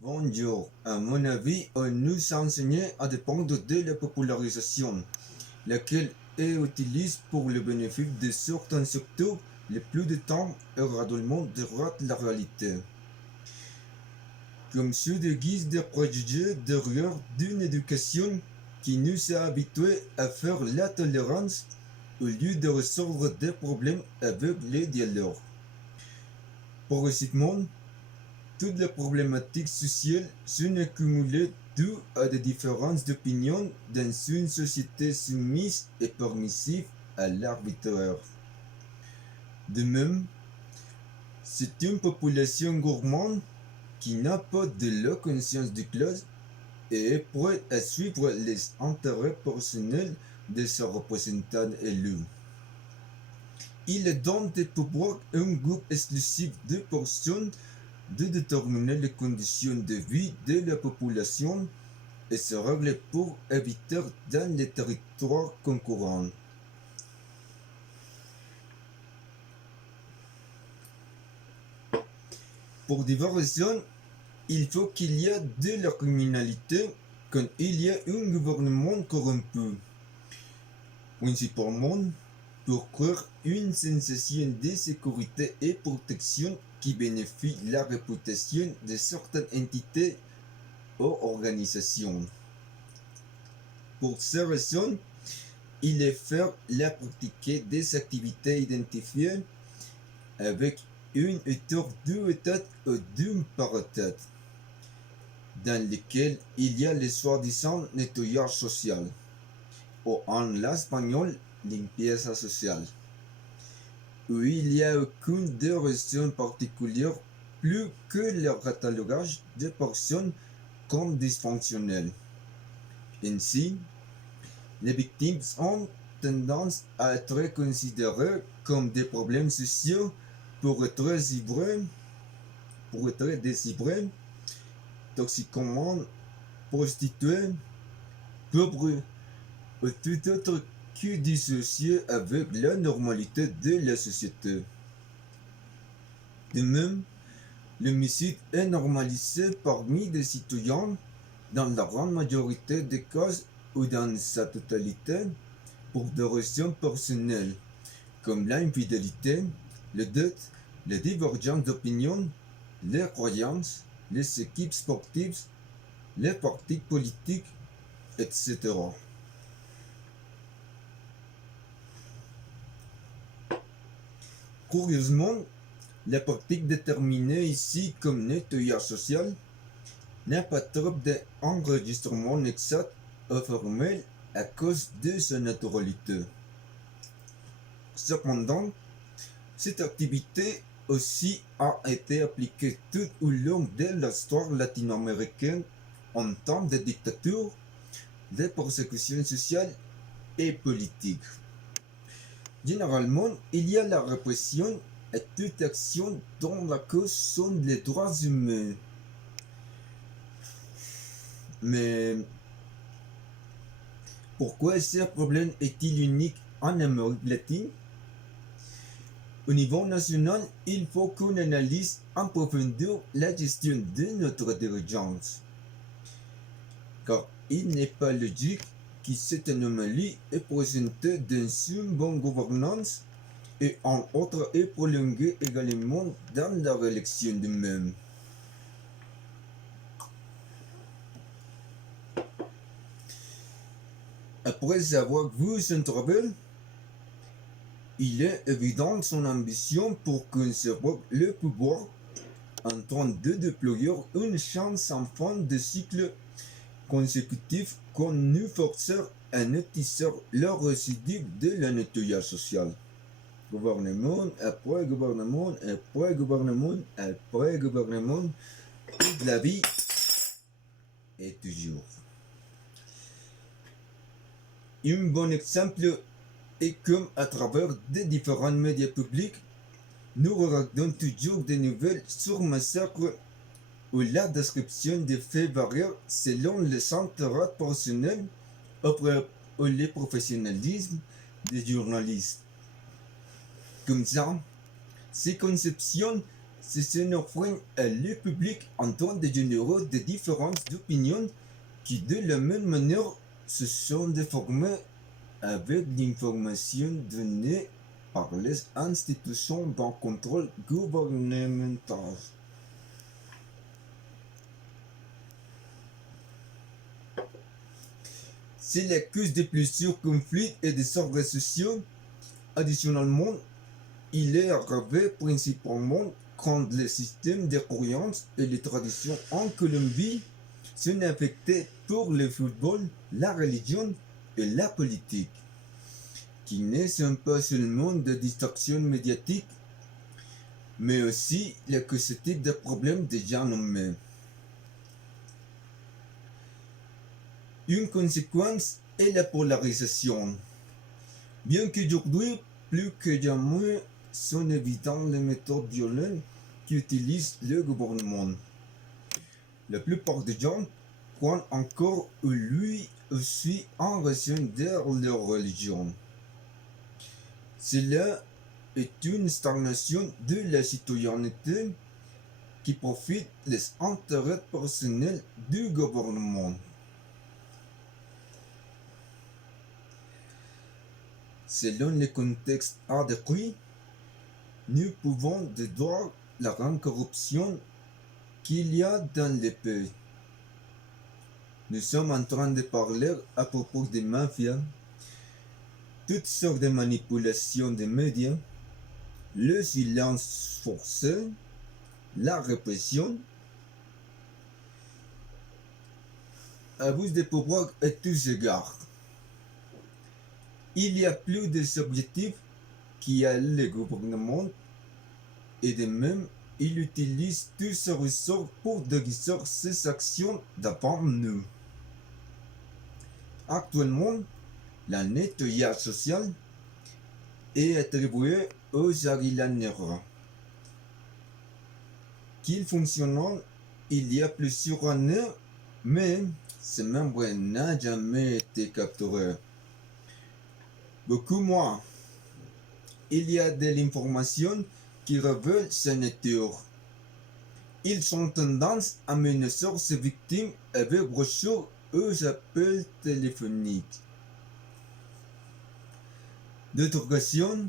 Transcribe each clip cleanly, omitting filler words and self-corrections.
Bonjour. À mon avis, on nous a enseigné à dépendre de la popularisation, laquelle est utilisée pour le bénéfice de certains secteurs le plus de temps et graduellement déroute la réalité. Comme sous des guises de préjugés derrière d'une éducation qui nous a habitués à faire la tolérance au lieu de résoudre des problèmes avec les dialogues. Progressivement, toutes les problématiques sociales sont accumulées dues à des différences d'opinion dans une société soumise et permissive à l'arbitraire. De même, c'est une population gourmande qui n'a pas de la conscience de classe et est prête à suivre les intérêts personnels de ses représentants élus. Il donne des pouvoirs à un groupe exclusif de personnes de déterminer les conditions de vie de la population et se règle pour éviter dans les territoires concurrents. Pour diverses raisons, il faut qu'il y ait de la criminalité quand il y a un gouvernement corrompu, principalement pour créer une sensation de sécurité et protection qui bénéficie la réputation de certaines entités ou organisations. Pour ces raisons, il est fait la pratiquer des activités identifiées avec une hauteur de tête ou d'une parenthèse, dans lesquelles il y a le soi-disant nettoyage social, ou en l'espagnol, limpieza sociale, où il n'y a aucune de raison particulière plus que le catalogage de personnes comme dysfonctionnelles. Ainsi, les victimes ont tendance à être considérées comme des problèmes sociaux pour être déshybrés, toxicomanes, prostituées, pauvres ou tout autre qui dissocié avec la normalité de la société. De même, l'homicide est normalisé parmi les citoyens dans la grande majorité des cas ou dans sa totalité pour des raisons personnelles, comme l'infidélité, le dette, les divergences d'opinion, les croyances, les équipes sportives, les partis politiques, etc. Curieusement, la pratique déterminée ici comme nettoyage social n'a pas trop d'enregistrement exact ou formel à cause de sa naturalité. Cependant, cette activité aussi a été appliquée tout au long de l'histoire latino-américaine en temps de dictature, de persécutions sociales et politiques. Généralement, il y a la répression à toute action dont la cause sont les droits humains. Mais pourquoi ce problème est-il unique en Amérique latine? Au niveau national, il faut qu'on analyse en profondeur la gestion de notre dirigeance. Car il n'est pas logique que cette anomalie est présentée dans une bonne gouvernance et en outre est prolongée également dans la réélection de même. Après avoir vu son travail, il est évident son ambition pour conserver le pouvoir en train de déployer une chance sans fin de cycle consécutif qu'on nous force à noticer le récidive de la nettoyage social. Gouvernement après gouvernement après gouvernement après gouvernement, toute la vie est toujours. Un bon exemple est comme à travers des différents médias publics, nous regardons toujours des nouvelles sur massacres où la description des faits varie selon les intérêts personnels ou le professionnalisme des journalistes. Comme ça, ces conceptions C'est une offre à le public entend des généraux de différences d'opinion qui de la même manière se sont déformés avec l'information donnée par les institutions d'un contrôle gouvernemental. C'est la cause de plusieurs conflits et désordres sociaux. Additionnellement, il est arrivé principalement quand les systèmes de croyances et les traditions en Colombie sont affectés par le football, la religion et la politique, qui ne sont pas seulement des distractions médiatiques, mais aussi la causalité de problèmes déjà nommés. Une conséquence est la polarisation. Bien qu'aujourd'hui, plus que jamais, sont évidentes les méthodes violentes qu'utilise le gouvernement. La plupart des gens croient encore lui aussi en raison de leur religion. Cela est une stagnation de la citoyenneté qui profite des intérêts personnels du gouvernement. Selon le contexte adéquat, nous pouvons déduire la grande corruption qu'il y a dans les pays. Nous sommes en train de parler à propos des mafias, toutes sortes de manipulations des médias, le silence forcé, la répression, abus de pouvoir à tous égards. Il y a plus des objectifs qui a le gouvernement et de même il utilise tous ces ressorts pour déguiser ses actions devant nous. Actuellement, la nettoyage social est attribué aux Aguilanera, qu'il fonctionnait il y a plusieurs années, mais ce membre n'a jamais été capturé. Beaucoup moins. Il y a de l'information qui révèle sa nature. Ils ont tendance à menacer ses victimes avec brochures aux appels téléphoniques. D'autres occasions,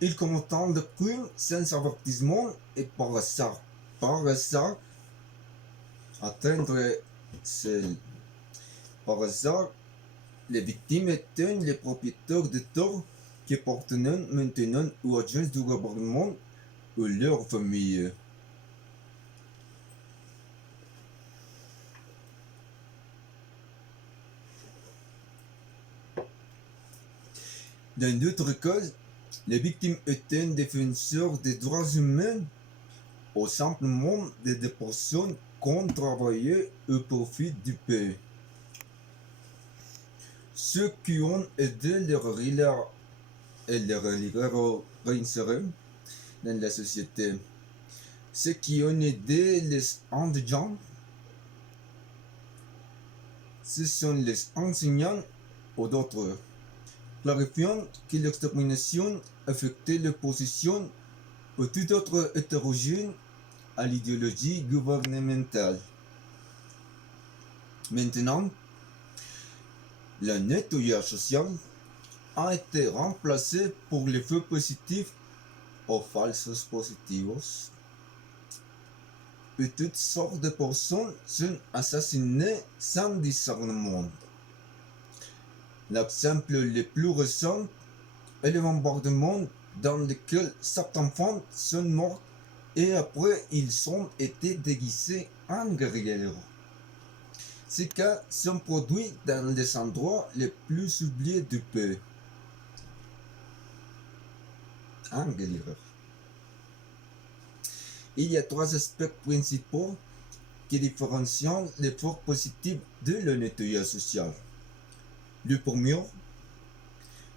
ils commettent des crimes sans avertissement et par hasard. Par hasard, atteindre celle. Par hasard, les victimes étaient les propriétaires de torts qui appartenaient maintenant aux agences du gouvernement ou leurs familles. Dans d'autres cas, les victimes étaient défenseurs des droits humains ou simplement des personnes qui ont travaillé au profit du pays. Ceux qui ont aidé les réinsérer dans la société, ceux qui ont aidé les indigents, ce sont les enseignants ou d'autres, clarifiant que l'extermination affectait l'opposition ou tout autre hétérogène à l'idéologie gouvernementale. Maintenant, le nettoyage social a été remplacé pour les feux positifs ou falsos positivos. Et toutes sortes de personnes sont assassinées sans discernement. L'exemple le plus récent est le bombardement dans lequel 7 enfants sont morts et après ils ont été déguisés en guerriers. Ces cas sont produits dans les endroits les plus oubliés du pays. En guerriers. Il y a 3 aspects principaux qui différencient l'effort positif de le nettoyage social. Le premier,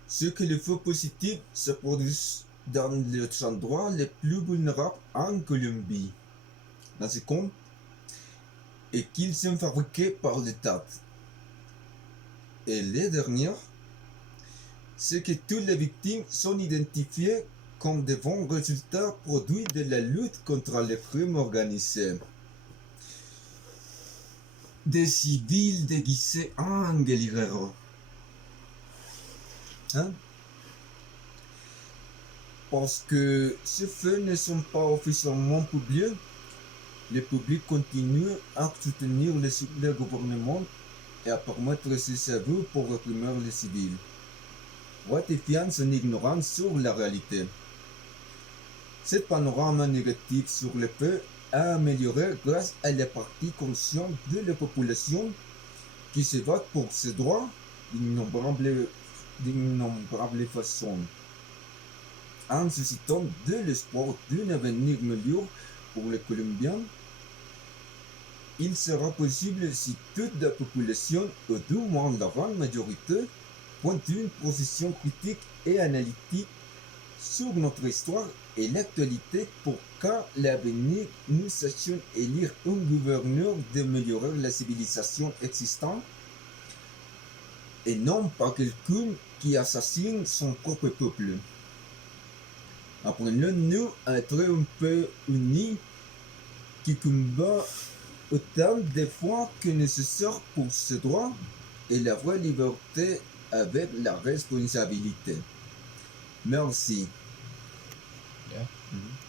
c'est que l'effort positif se produit dans les endroits les plus vulnérables en Colombie. Le second est qu'ils sont fabriqués par l'État. Et le dernier, c'est que toutes les victimes sont identifiées comme de bons résultats produits de la lutte contre le crime organisé. Des civils déguisés en guerrieros. Hein? Parce que ces faits ne sont pas officiellement publiés, le public continue à soutenir le gouvernement et à permettre ses aveux pour réprimer les civils, ratifiant son ignorance sur la réalité. Ce panorama négatif sur les faits a amélioré grâce à la partie consciente de la population qui se bat pour ses droits d'innombrables façons, en suscitant de l'espoir d'un avenir meilleur pour les Colombiens. Il sera possible si toute la population, ou du moins la grande majorité, prend une position critique et analytique sur notre histoire et l'actualité pour qu'à l'avenir nous sachions élire un gouverneur d'améliorer la civilisation existante et non pas quelqu'un qui assassine son propre peuple. Apprenons-nous à être un peu unis qui combat autant de fois que nécessaire pour ce droit et la vraie liberté avec la responsabilité. Merci. Yeah. Mhm.